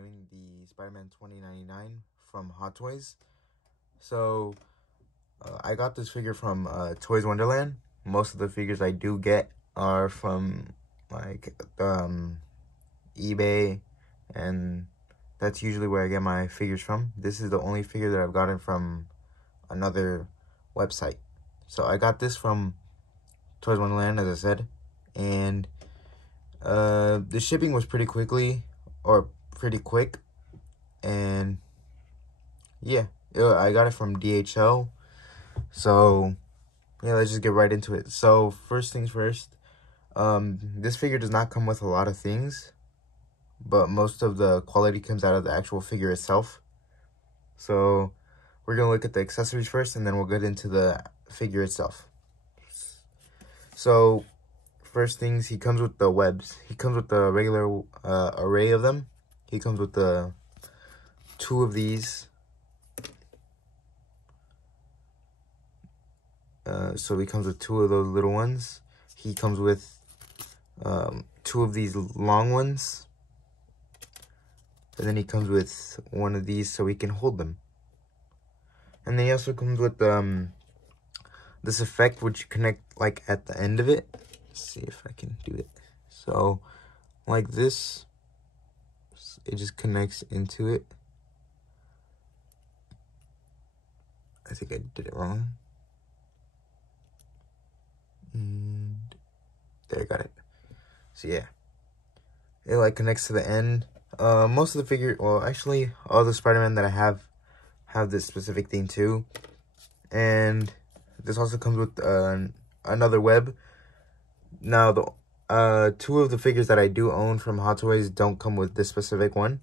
reviewing the Spider-Man 2099 from Hot Toys. So, I got this figure from Toys Wonderland. Most of the figures I do get are from, like, eBay, and that's usually where I get my figures from. This is the only figure that I've gotten from another website. So, I got this from Toys Wonderland, as I said, and the shipping was pretty quick, and yeah, I got it from DHL. So yeah, let's just get right into it. So first things first, this figure does not come with a lot of things, but most of the quality comes out of the actual figure itself. So we're gonna look at the accessories first, and then we'll get into the figure itself. So first things, he comes with the webs. He comes with the regular array of them. He comes with the 2 of these. So he comes with 2 of those little ones. He comes with 2 of these long ones. And then he comes with 1 of these so he can hold them. And then he also comes with this effect which you connect like at the end of it. Let's see if I can do it. So like this, it just connects into it. I think I did it wrong. And there, I got it. So yeah, it like connects to the end. Most of the figure, well, actually all the Spider-Man that I have this specific thing too. And this also comes with another web. Now the 2 of the figures that I do own from Hot Toys don't come with this specific one,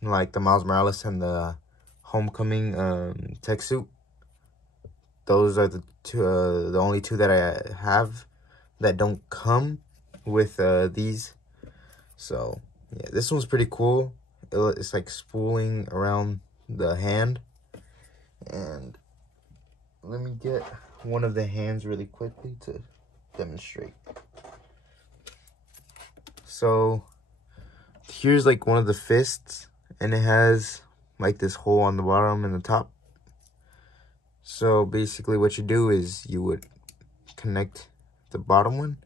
like the Miles Morales and the Homecoming tech suit. Those are the only 2 that I have that don't come with these. So yeah, this one's pretty cool. It's like spooling around the hand. And let me get one of the hands really quickly to demonstrate. So here's like one of the fists, and it has like this hole on the bottom and the top. So basically what you do is you would connect the bottom one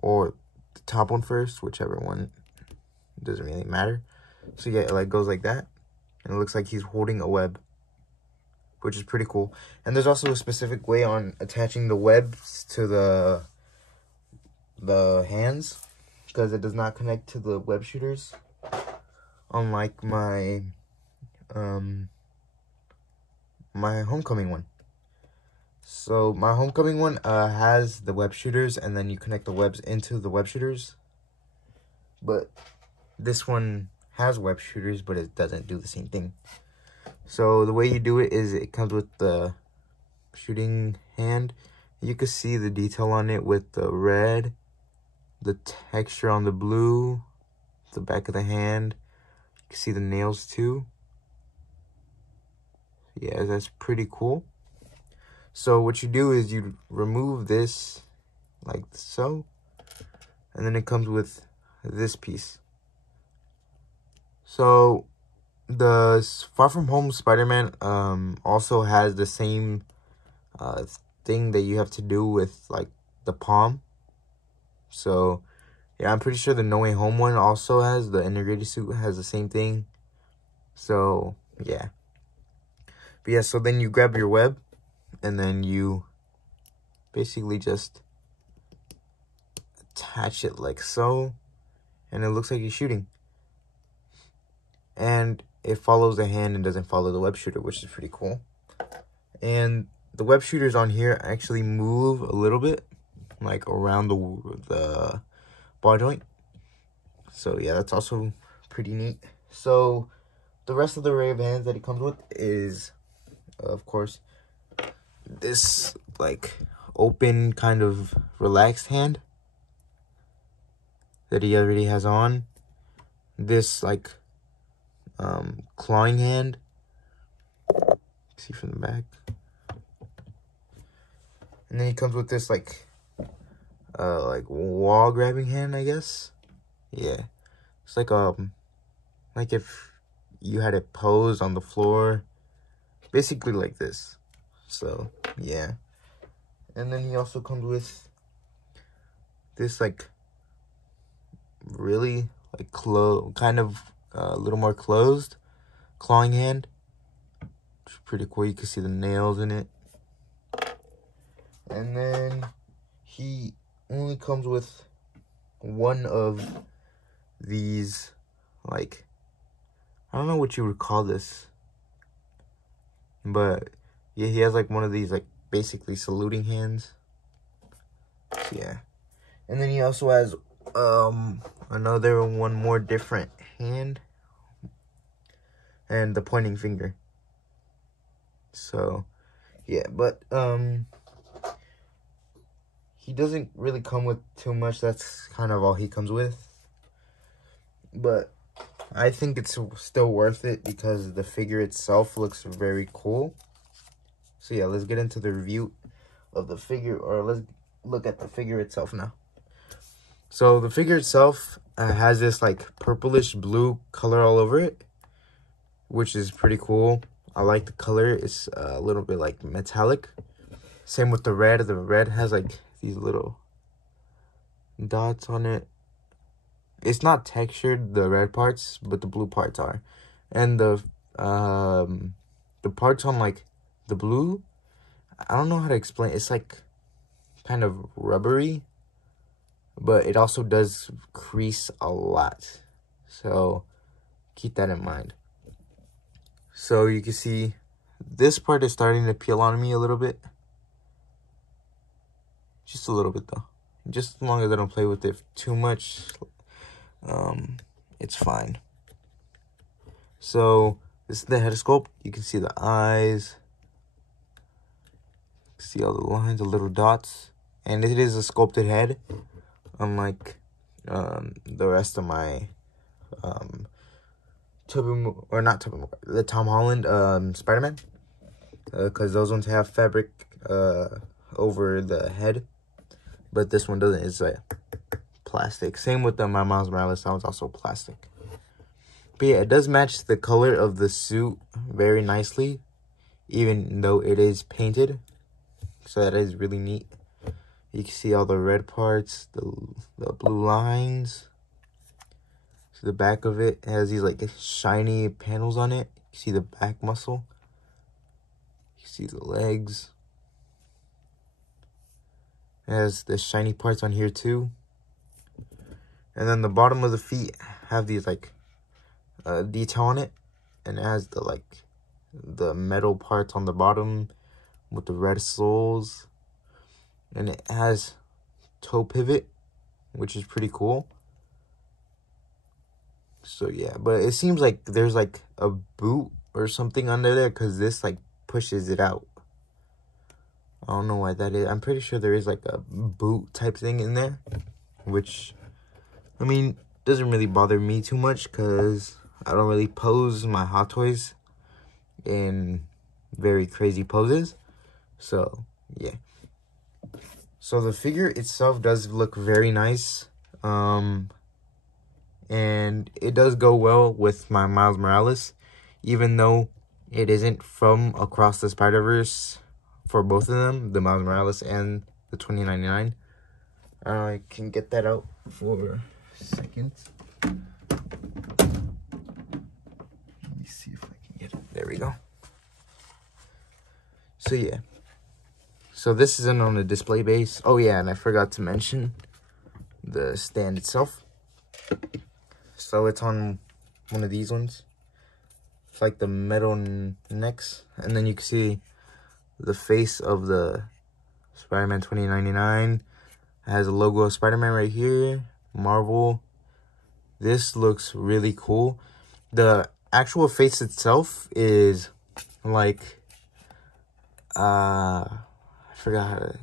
or the top one first, whichever one, it doesn't really matter. So yeah, it like goes like that, and it looks like he's holding a web, which is pretty cool. And there's also a specific way on attaching the webs to the hands, because it does not connect to the web shooters, unlike my my Homecoming one. So my Homecoming one has the web shooters, and then you connect the webs into the web shooters. But this one has web shooters, but it doesn't do the same thing. So the way you do it is it comes with the shooting hand. You can see the detail on it with the red, the texture on the blue, the back of the hand. You can see the nails too. Yeah, that's pretty cool. So what you do is you remove this like so, and then it comes with this piece. So the Far From Home Spider-Man also has the same thing that you have to do with like the palm. So yeah, I'm pretty sure the No Way Home one also has, the integrated suit has the same thing. So yeah. But yeah, so then you grab your web, and then you basically just attach it like so, and it looks like you're shooting. And it follows the hand and doesn't follow the web shooter, which is pretty cool. And the web shooters on here actually move a little bit, like around the ball joint. So yeah, that's also pretty neat. So the rest of the array of hands that it comes with is, of course, this like open kind of relaxed hand that he already has on. This like clawing hand. See from the back. And then he comes with this like wall grabbing hand, I guess. Yeah, it's like like if you had it posed on the floor, basically like this. So yeah. And then he also comes with this like really like kind of a little more closed clawing hand. It's pretty cool. You can see the nails in it. And then he only comes with one of these, like, I don't know what you would call this, but yeah, he has like one of these like basically saluting hands. So, yeah. And then he also has another one more different hand and the pointing finger. So yeah, but he doesn't really come with too much. That's kind of all he comes with. But I think it's still worth it because the figure itself looks very cool. So yeah, let's get into the review of the figure, or let's look at the figure itself now. So the figure itself has this like purplish blue color all over it, which is pretty cool. I like the color. It's a little bit like metallic. Same with the red. The red has like these little dots on it. It's not textured, the red parts, but the blue parts are. And the parts on like the blue, I don't know how to explain. It's like kind of rubbery, but it also does crease a lot. So keep that in mind. So you can see this part is starting to peel on me a little bit. Just a little bit though. Just as long as I don't play with it too much, it's fine. So this is the head sculpt. You can see the eyes. See all the lines, the little dots. And it is a sculpted head, unlike the rest of my the Tom Holland Spider-Man, because those ones have fabric over the head, but this one doesn't. It's like plastic. Same with my Miles Morales. That one's also plastic. But yeah, it does match the color of the suit very nicely, even though it is painted. So that is really neat. You can see all the red parts, the blue lines. So the back of it has these like shiny panels on it. You see the back muscle. You see the legs. It has the shiny parts on here too. And then the bottom of the feet have these like detail on it. And it has the metal parts on the bottom with the red soles. And it has toe pivot, which is pretty cool. So yeah, but it seems like there's like a boot or something under there, because this like pushes it out. I don't know why that is. I'm pretty sure there is like a boot type thing in there, which, I mean, doesn't really bother me too much because I don't really pose my Hot Toys in very crazy poses. So yeah. So the figure itself does look very nice. And it does go well with my Miles Morales, even though it isn't from Across the Spider-Verse for both of them, the Miles Morales and the 2099. I can get that out for a second. Let me see if I can get it. There we go. So yeah. So this isn't on the display base. Oh yeah, and I forgot to mention the stand itself. So it's on one of these ones. It's like the metal necks. And then you can see the face of the Spider-Man 2099. It has a logo of Spider-Man right here. Marvel. This looks really cool. The actual face itself is like... I forgot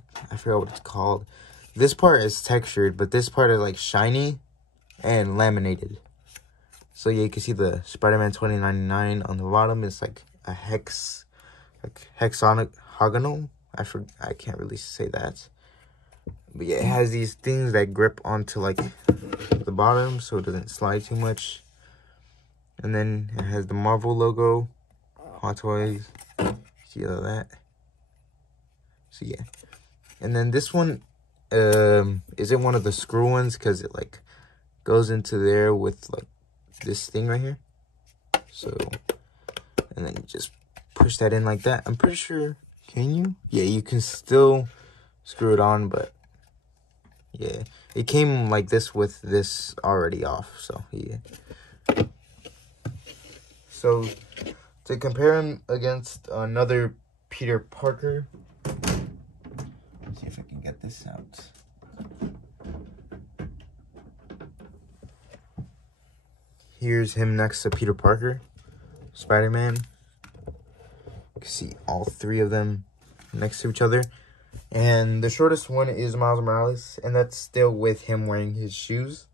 what it's called. This part is textured, but this part is like shiny and laminated. So yeah, you can see the Spider-Man 2099 on the bottom. It's like a hexagonal. I can't really say that. But yeah, it has these things that grip onto like the bottom so it doesn't slide too much. And then it has the Marvel logo, Hot Toys. See all that? So yeah. And then this one isn't one of the screw ones because it like goes into there with like this thing right here. So, and then you just push that in like that. I'm pretty sure, can you? Yeah, you can still screw it on, but yeah, it came like this with this already off. So yeah. So to compare him against another Peter Parker, let's see if I can get this out. Here's him next to Peter Parker, Spider-Man. You can see all three of them next to each other. And the shortest one is Miles Morales, and that's still with him wearing his shoes.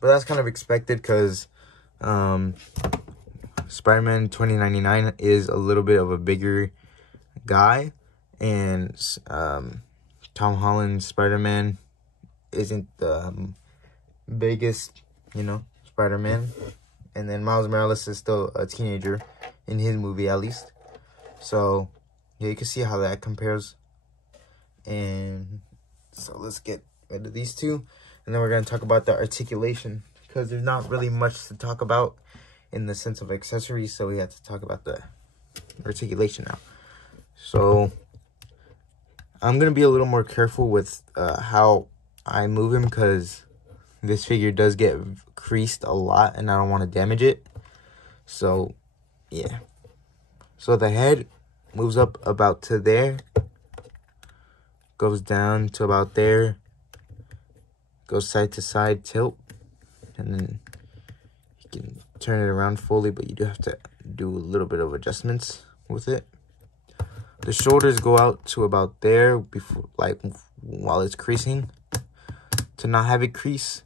But that's kind of expected because Spider-Man 2099 is a little bit of a bigger guy, and Tom Holland's Spider-Man isn't the biggest, you know, Spider-Man. And then Miles Morales is still a teenager in his movie, at least. So yeah, you can see how that compares. And so let's get rid of these two, and then we're going to talk about the articulation, because there's not really much to talk about in the sense of accessories, so we have to talk about the articulation now. So I'm going to be a little more careful with how I move him, because this figure does get creased a lot and I don't want to damage it. So yeah, so the head moves up about to there, goes down to about there, goes side to side tilt, and then you can turn it around fully, but you do have to do a little bit of adjustments with it. The shoulders go out to about there before, like, while it's creasing. To not have it crease,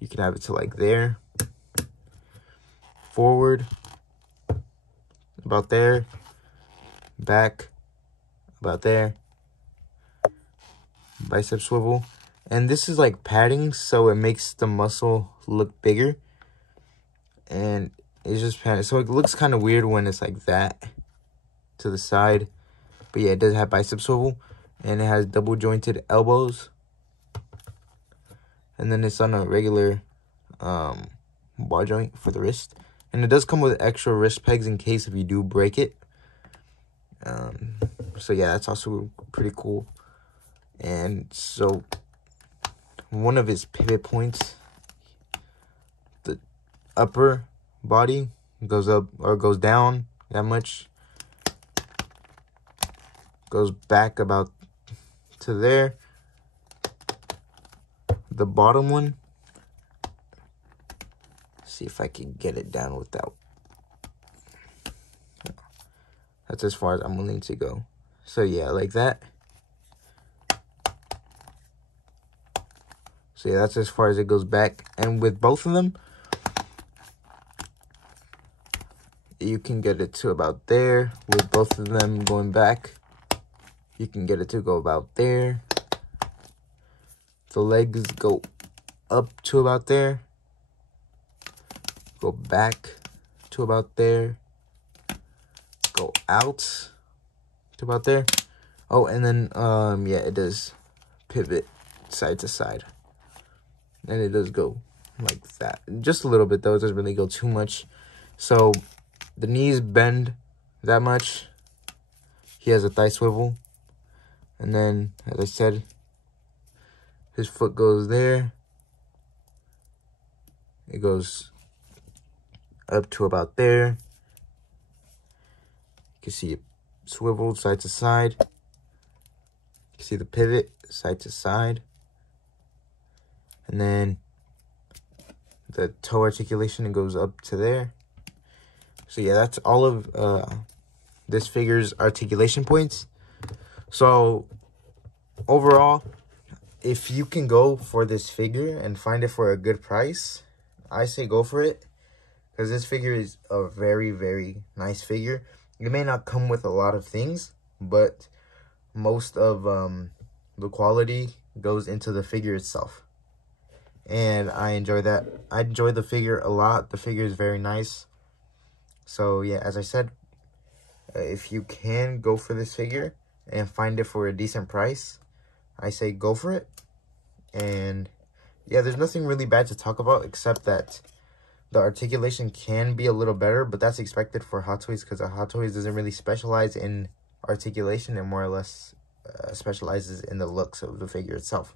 you can have it to like there, forward, about there, back, about there, bicep swivel. And this is like padding, so it makes the muscle look bigger, and it's just padding, so it looks kind of weird when it's like that to the side. But yeah, it does have bicep swivel, and it has double jointed elbows, and then it's on a regular ball joint for the wrist, and it does come with extra wrist pegs in case if you do break it. So yeah, that's also pretty cool. And so one of his pivot points, the upper body goes up or goes down that much, goes back about to there. The bottom one, see if I can get it down without, that's as far as I'm willing to go. So yeah, like that. So yeah, that's as far as it goes back. And with both of them, you can get it to about there. With both of them going back, you can get it to go about there. The legs go up to about there, go back to about there, go out to about there. Oh, and then yeah, it does pivot side to side, and it does go like that, just a little bit though. It doesn't really go too much. So the knees bend that much. He has a thigh swivel, and then, as I said, his foot goes there. It goes up to about there. You can see it swiveled side to side. You can see the pivot side to side. And then the toe articulation, it goes up to there. So yeah, that's all of this figure's articulation points. So overall, if you can go for this figure and find it for a good price, I say go for it, because this figure is a very, very nice figure. It may not come with a lot of things, but most of the quality goes into the figure itself. and I enjoy that. I enjoy the figure a lot. The figure is very nice. So yeah, as I said, if you can go for this figure and find it for a decent price, I say go for it. And yeah, there's nothing really bad to talk about except that the articulation can be a little better, but that's expected for Hot Toys because Hot Toys doesn't really specialize in articulation and more or less specializes in the looks of the figure itself.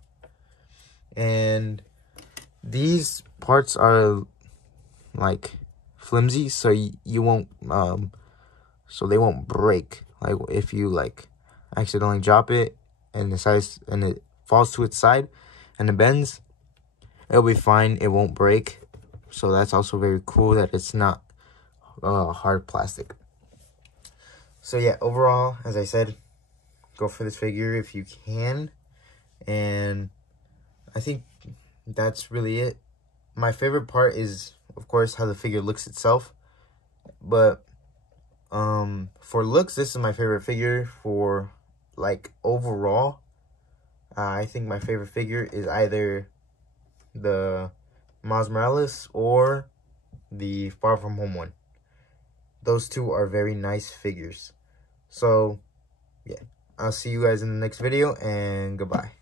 And these parts are like flimsy, so you won't so they won't break. Like if you like accidentally drop it and it falls to its side and it bends, it'll be fine. It won't break. So that's also very cool that it's not hard plastic. So yeah, overall, as I said, go for this figure if you can. And I think that's really it. My favorite part is, of course, how the figure looks itself. But for looks, this is my favorite figure. For like overall, I think my favorite figure is either the Miles Morales or the Far From Home one. Those two are very nice figures. So yeah, I'll see you guys in the next video, and goodbye.